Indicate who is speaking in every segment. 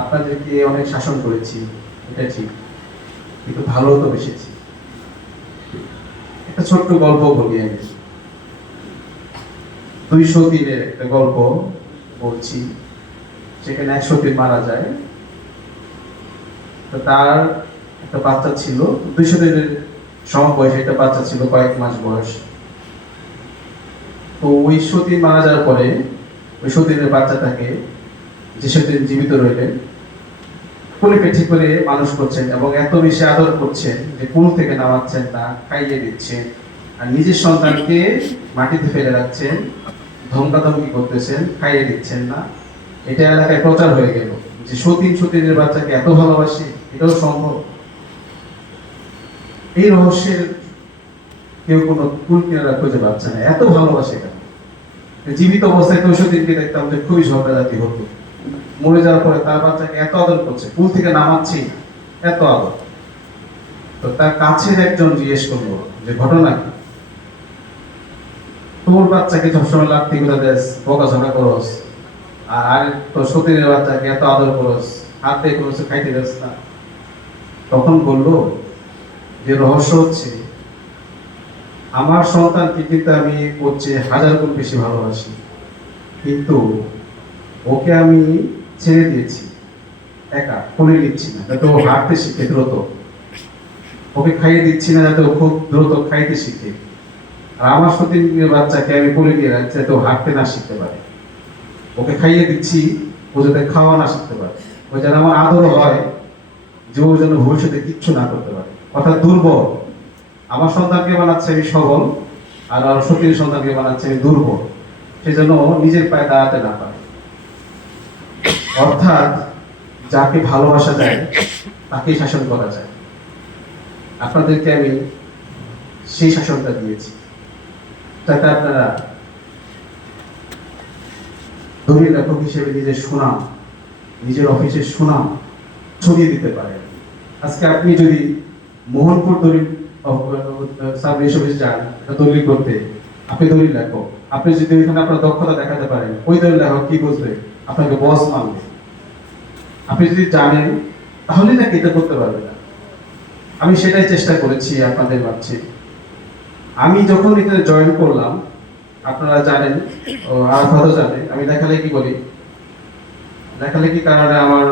Speaker 1: আপনাদেরকে অনেক শাসন করেছি এটা ঠিক কিন্তু ভালো তো বেসেছি। একটা ছোট্ট গল্প বলি আমি। দুইশো দিনের একটা গল্প বলছি সেখানে একশো দিন মারা যায়। তো তার একটা বাচ্চা ছিল, দুইশো দিনের সম বয়সে একটা বাচ্চা ছিল, কয়েক মাস বয়স। তো ওই সতীন মারা যাওয়ার পরে ওই সতীনের বাচ্চাটাকে যে জীবিত রইলেন, কোলে পেঠে করে মানুষ করছেন এবং এত বেশি আদর করছেন যে কুল থেকে নামাচ্ছেন না, খাইয়ে দিচ্ছেন। আর নিজের সন্তানকে মাটিতে ফেলে রাখছেন, ধমকাধমকি করতেছেন, খাইয়ে দিচ্ছেন না। এটা এলাকায় প্রচার হয়ে গেল যে সতীন সতীনের বাচ্চাকে এত ভালোবাসে, এটাও সম্ভব। এই রহস্যের কেউ কোনো কুল কিনারা খুঁজে পাচ্ছে না। এত ভালোবাসে কেন? জীবিত অবস্থায় তো সতীনকে দেখতাম যে খুবই হতো। মরে যাওয়ার পরে তার বাচ্চাকে এত আদর করছে, পুল থেকে নামাচ্ছি, এত আদর। তো তার কাছের একজন জিজ্ঞেস করল, যে ঘটনা কি? তোর বাচ্চাকে সবসময় লাত্তি করে দেস বকাঝকা করস। আর আর তোর সতীনের বাচ্চাকে এত আদর করস, হাত কিছু খাইতে দেস না। তখন বলল, যে রহস্য হচ্ছে, আমার সন্তানকে কিন্তু আমি চেয়ে হাজার গুণ বেশি ভালোবাসি। কিন্তু ওকে আমি ছেড়ে দিয়েছি। একা কোলে দিচ্ছি না, যাতে ও হাঁটতে শিখে দ্রুত। ওকে খাইয়ে দিচ্ছি না, যাতে ও খুব দ্রুত খাইতে শিখে। আর আমার সতীনের বাচ্চাকে আমি কোলে দিয়ে রাখছি যাতে ও হাঁটতে না শিখতে পারে। ওকে খাইয়ে দিচ্ছি, ও যাতে খাওয়া না শিখতে পারে। ও যেন আমার আদর হয়, যে ও যেন ভবিষ্যতে কিচ্ছু না করতে পারে। অর্থাৎ দুর্বল। আমার সন্তানকে বানাচ্ছে আমি সবল, আর আমার সতীর সন্তানকে বানাচ্ছে আমি দুর্বল। সেই জন্য ও নিজের পায়ে দাঁড়াতে না পারে। অর্থাৎ যাকে ভালোবাসা যায় তাকেই শাসন করা যায়। আপনাদেরকে আমি সেই শাসনটা দিয়েছি। যাতে আপনারা দলিল লেখক হিসেবে নিজের সুনাম, নিজের অফিসের সুনাম ছড়িয়ে দিতে পারেন। আজকে আপনি যদি মোহনপুর দলিল সাব অফিস যান দলিল করতে, আপনি দলিল লেখক। আপনি যদি ওইখানে আপনার দক্ষতা দেখাতে পারেন, ওই দলিল লেখক কি বুঝবে? আপনাকে বস মানবে আপনি যদি জানেন, তাহলে নাকি এটা করতে পারবে না। আমি সেটাই চেষ্টা করেছি, আপনাদের মাঝে আমি যখন এখানে জয়েন করলাম, আপনারা জানেন, ও আর কথা জানেন আমি লেখালেখি করি লেখালেখি কারণে আমার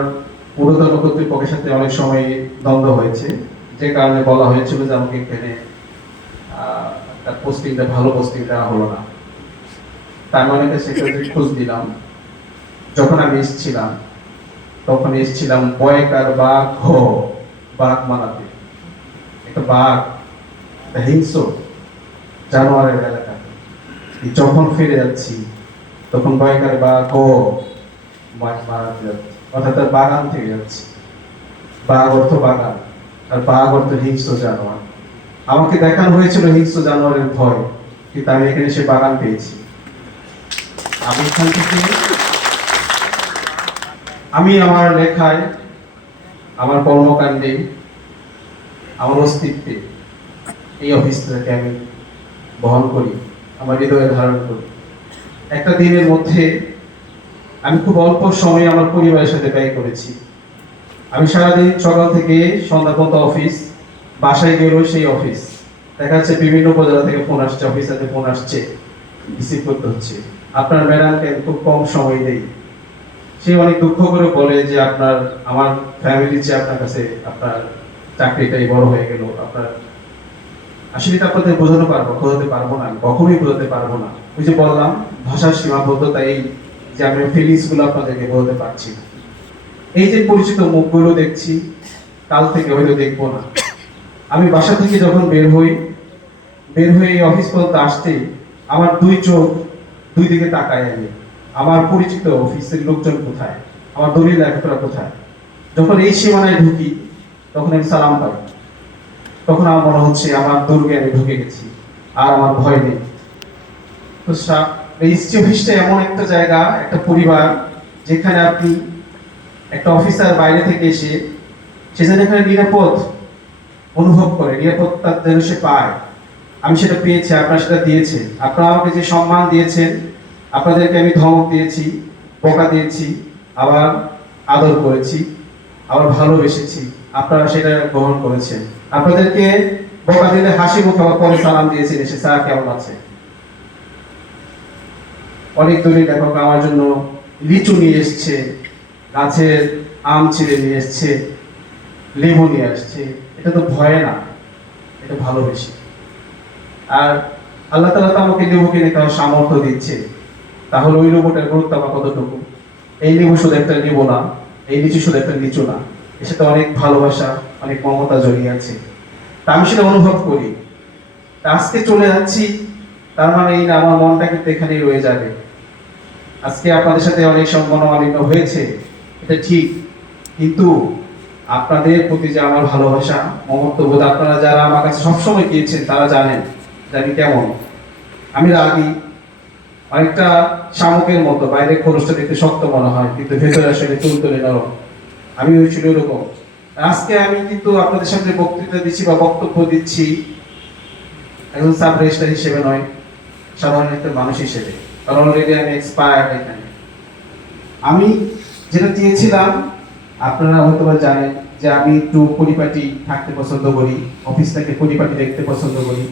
Speaker 1: ঊর্ধ্বতন কর্তৃপক্ষের সাথে অনেক সময় দ্বন্দ্ব হয়েছে? যে কারণে বলা হয়েছিল যে আমাকে এখানে পোস্টিংটা ভালো পোস্টিং দেওয়া হলো না। তার মানে সেক্রেটারি খোঁজ দিলাম যখন আমি এসেছিলাম, তখন এসেছিলাম বয়কার বাঘ হো, বাঘ মানাতে। একটা বাঘ হিংস্র জানোয়ারের এলাকা যখন ফিরে যাচ্ছি, তখন বয়কার বাঘ হো, বাঘ মারাতে যাচ্ছি। অর্থাৎ তার বাগান থেকে যাচ্ছি। বাঘ অর্থ বাগান, আর বাঘ অর্থ হিংস্র জানোয়ার। আমাকে দেখানো হয়েছিল হিংস্র জানোয়ারের ভয়, কিন্তু আমি এখানে সে বাগান পেয়েছি। আমি এখান থেকে আমি আমার লেখায়, আমার কর্মকাণ্ডে, আমার অস্তিত্বে এই অফিসটাকে আমি বহন করি, আমার হৃদয়ে ধারণ করি। একটা দিনের মধ্যে আমি খুব অল্প সময় আমার পরিবারের সাথে ব্যয় করেছি। আমি সারাদিন সকাল থেকে সন্ধ্যা পর্যন্ত অফিস, বাসায় গেলেও সেই অফিস। দেখা যাচ্ছে বিভিন্ন উপজেলা থেকে ফোন আসছে, অফিস অফিসারতে ফোন আসছে, রিসিভ করতে হচ্ছে। আপনার ম্যাডামকে খুব কম সময় দেই। সে অনেক দুঃখ করে বলে যে আপনার, আমার ফ্যামিলির চেয়ে আপনার কাছে আপনার চাকরিটাই বড় হয়ে গেল, আপনার আসলে আপনাদের বোঝানো পারব, বোঝাতে পারব না কখনোই বোঝাতে পারব না। ওই যে বললাম, ভাষার সীমাবদ্ধতা এই যে আমি ফিলিংসগুলো আপনাদেরকে বোঝাতে পারছি। এই যে পরিচিত মুখগুলো দেখছি, কাল থেকে হয়তো দেখব না। আমি বাসা থেকে যখন বের হই, বের হয়ে এই অফিস পর্যন্ত আসতেই আমার দুই চোখ দুই দিকে তাকায় আমি। আমার পরিচিত অফিসের লোকজন কোথায়? আমার দলিল লেখাপড়া কোথায়? যখন এই সীমানায় ঢুকি, তখন আমি সালাম পাই। তখন আমার মনে হচ্ছে আমার দুর্গে আমি ঢুকে গেছি, আর আমার ভয় নেই। তো এই অফিসটা এমন একটা জায়গা, একটা পরিবার, যেখানে আপনি একটা অফিসার বাইরে থেকে এসে, সে যেন এখানে নিরাপদ অনুভব করে, নিরাপত্তা যেন সে পায়। আমি সেটা পেয়েছি, আপনারা সেটা দিয়েছে আপনারা আমাকে যে সম্মান দিয়েছেন আপনাদেরকে আমি ধমক দিয়েছি, বকা দিয়েছি, আবার আদর করেছি, আবার ভালোবেসেছি। আপনারা সেটা গ্রহণ করেছেন। আপনাদেরকে বকা দিলে হাসি মুখে আবার পরে সালাম দিয়েছেন এসে, স্যার, কেমন আছে অনেক দূরে লেখক আমার জন্য লিচু নিয়ে এসছে, গাছের আম ছিঁড়ে নিয়ে এসছে, লেবু নিয়ে আসছে। এটা তো ভয় না, এটা ভালোবেসে। আর আল্লাহ তালা তো আমাকে লেবু কিনে খাওয়ার সামর্থ্য দিচ্ছে। তাহলে ওই লেবুটার গুরুত্ব আমার কতটুকু? এই লেবু শুধু একটা লেবু না, এই লিচু শুধু একটা লিচু না এর সাথে অনেক ভালোবাসা, অনেক মমতা জড়িয়ে আছে। তা আমি সেটা অনুভব করি। আজকে চলে যাচ্ছি, তার মানে এই আমার মনটা কিন্তু এখানেই রয়ে যাবে। আজকে আপনাদের সাথে অনেক সম্মানমালিন্য হয়েছে, এটা ঠিক। কিন্তু আপনাদের প্রতি যে আমার ভালোবাসা, মমত্ববোধ, আপনারা যারা আমার কাছে সবসময় গিয়েছেন, তারা জানেন যে আমি কেমন। আমি রাগি অনেকটা শামুকের মতো বাইরে খরচটা দেখতে শক্ত মনে হয়, কিন্তু ভেতরে আসলে তুলতুলে নরম। আমি ওই ছিল এরকম আজকে আমি কিন্তু আপনাদের সামনে বক্তৃতা দিচ্ছি বা বক্তব্য দিচ্ছি একজন সাব রেজিস্ট্রার হিসেবে নয়, সাধারণ একটা মানুষ হিসেবে। কারণ অলরেডি আমি এক্সপায়ার্ড এখানে। আমি যেটা চেয়েছিলাম আপনারা হয়তো জানেন যে আমি একটু পরিপাটি থাকতে পছন্দ করি অফিসটাকে পরিপাটি দেখতে পছন্দ করি।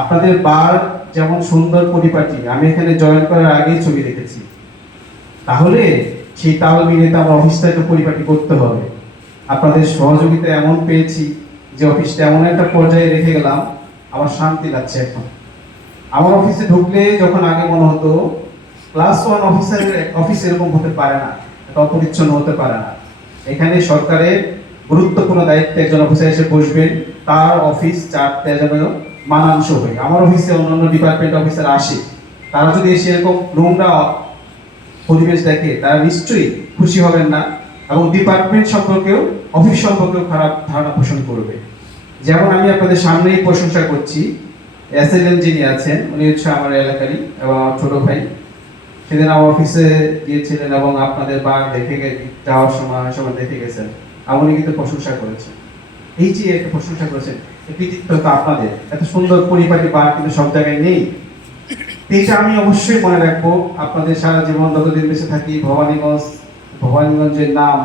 Speaker 1: আপনাদের বার যেমন সুন্দর পরিপাটি, আমি এখানে জয়েন করার আগেই ছবি দেখেছি তাহলে সেই তাল মিলিয়ে আমার অফিসটাকে পরিপাটি করতে হবে। আপনাদের সহযোগিতা এমন পেয়েছি যে অফিসটা এমন একটা পর্যায়ে রেখে গেলাম, আমার শান্তি লাগছে এখন। আমার অফিসে ঢুকলে যখন আগে মনে হতো ক্লাস ওয়ান অফিসার অফিস এরকম হতে পারে না এটা অপরিচ্ছন্ন হতে পারে না। এখানে সরকারের গুরুত্বপূর্ণ দায়িত্বে একজন অফিসার এসে বসবেন, তার অফিস চারটে যেন মানাংশ হয়। আমার অফিসে অন্যান্য ডিপার্টমেন্ট অফিসার আসে, তারা যদি এসে এরকম নোংরা পরিবেশ দেখে, তারা নিশ্চয়ই খুশি হবেন না এবং ডিপার্টমেন্ট সম্পর্কেও অফিস সম্পর্কেও খারাপ ধারণা পোষণ করবে। যেমন আমি আপনাদের সামনেই প্রশংসা করছি এসএলএন যিনি আছেন, উনি হচ্ছে আমার এলাকারই, এবং আমার ছোট ভাই। সেদিন আমার অফিসে গিয়েছিলেন এবং আপনাদের বার দেখে যাওয়ার সময় সময় দেখে গেছেন। উনি কিন্তু প্রশংসা করেছেন। এই যে একটা প্রশংসা করেছেন কৃতিত্ব তো আপনাদের। এত সুন্দর পরিপাটি বার কিন্তু সব জায়গায় নেই। এইটা আমি অবশ্যই মনে রাখব, আপনাদের সারা জীবন যতদিন বেঁচে থাকি, ভবানীগঞ্জ, ভবানীগঞ্জের নাম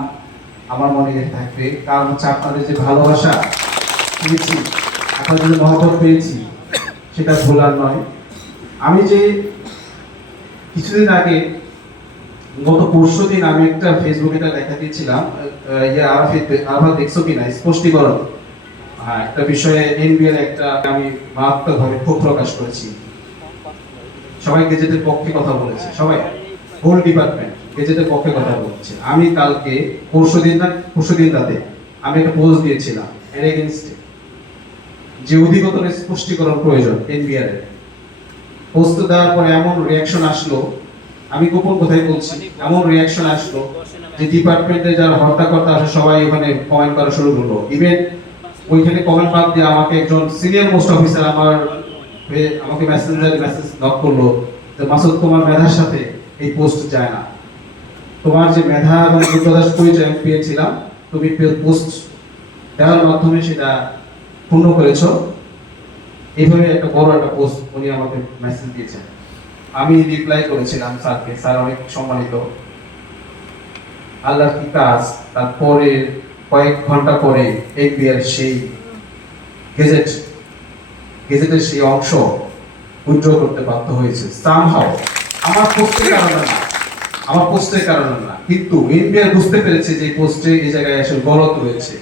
Speaker 1: আমার মনে গেঁথে থাকবে। কারণ হচ্ছে আপনাদের যে ভালোবাসা পেয়েছি, আপনাদের যে মহব্বত পেয়েছি, সেটা ভোলার নয়। আমি যে কিছুদিন আগে, গত পরশু দিন আমি একটা ফেসবুকে একটা লেখা দিয়েছিলাম ইয়ে আরফিত আরফা দেখছ কিনা? স্পষ্টীকরণ। একটা বিষয়ে এনবিএর একটা আমি মারাত্মকভাবে ক্ষোভ প্রকাশ করেছি। সবাই গেজেটের পক্ষে কথা বলেছে, সবাই। হোল ডিপার্টমেন্ট গেজেটের পক্ষে কথা বলছে। আমি কালকে, পরশু দিন না, পরশু দিন রাতে আমি একটা পোস্ট দিয়েছিলাম, এর এগেনস্টে যে অধিকতর স্পষ্টীকরণ প্রয়োজন এনবিআর এর। পোস্ট দেওয়ার পরে এমন রিয়াকশন আসলো, আমি গোপন কথাই বলছি, এমন রিয়াকশন আসলো যে ডিপার্টমেন্টে যারা হর্তাকর্তা আছে, সবাই ওখানে কমেন্ট করা শুরু করল। ইভেন ওইখানে কমেন্ট বাদ দিয়ে আমাকে একজন সিনিয়র মোস্ট অফিসার আমার আমাকে মেসেঞ্জারে মেসেজ নক করল যে, মাসুদ, তোমার মেধার সাথে এই পোস্ট যায় না। তোমার যে মেধা এবং যোগ্যতার পরিচয় আমি পেয়েছিলাম, তুমি পোস্ট দেওয়ার মাধ্যমে সেটা পূর্ণ করেছ। এইভাবে একটা বড় একটা পোস্ট উনি আমাকে মেসেজ দিয়েছেন। আমি রিপ্লাই করেছিলাম স্যারকে। স্যার অনেক সম্মানিত। আল্লাহর কি কাজ? তারপরে কয়েক ঘণ্টা পরে এনবিআর সেই গেজেট, গেজেটের সেই অংশ উইথড্র করতে বাধ্য হয়েছে। সামহাও আমার পোস্টের কারণে না, আমার পোস্টের কারণে না, কিন্তু এনবিআর বুঝতে পেরেছে যে পোস্টে এই জায়গায় আসলে গলত হয়েছে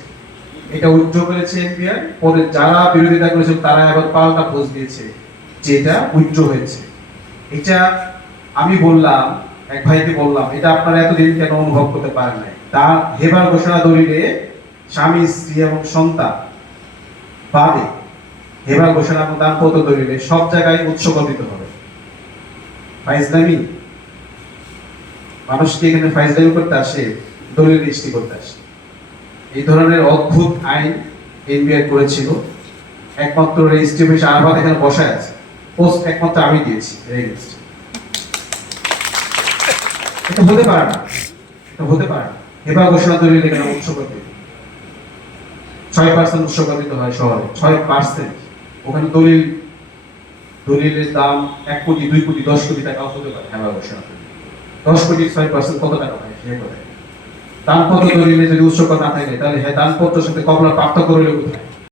Speaker 1: এটা উইথড্র করেছে এনবিআর পরে যারা বিরোধিতা করেছিল তারা আবার পাল্টা পোস্ট দিয়েছে যে এটা উইথড্র হয়েছে। এটা আমি বললাম, এক ভাইকে বললাম, এটা আপনারা এতদিন কেন অনুভব করতে পারেন নাই? তার হেবার ঘোষণা দলিলে স্বামী, স্ত্রী এবং সন্তান বাদে হেবার ঘোষণা এবং দাম্পত্য দলিলে সব জায়গায় উৎসব দিতে হবে। ফাইজলামি? মানুষকে এখানে ফাইজলামি করতে আসে? দলিল সৃষ্টি করতে আসে। এই ধরনের অদ্ভুত আইন এনবিআর করেছিল। একমাত্র রেজিস্ট্রি অফিস আরবাদ এখানে বসায় আছে। পোস্ট একমাত্র আমি দিয়েছি, রেজিস্ট্রি। এটা হতে পারে না। এটা হতে পারে না। এবার ঘোষণা দলিল এখানে উৎসব দিতে ছয় পার্সেন্ট উৎসব দিতে হয় শহরে, ছয় পার্সেন্ট ওখানে দলিল, দলিলের দাম এক কোটি, দুই কোটি, দশ কোটি টাকা হতে পারে হেবা ঘোষণা। দশ কোটি, ছয় পার্সেন্ট কত টাকা হয়? সে দানপত্র দলিলে যদি উৎসব না থাকে, তাহলে হ্যাঁ দানপত্রের সাথে কবলার পার্থক্য রইল কোথায়?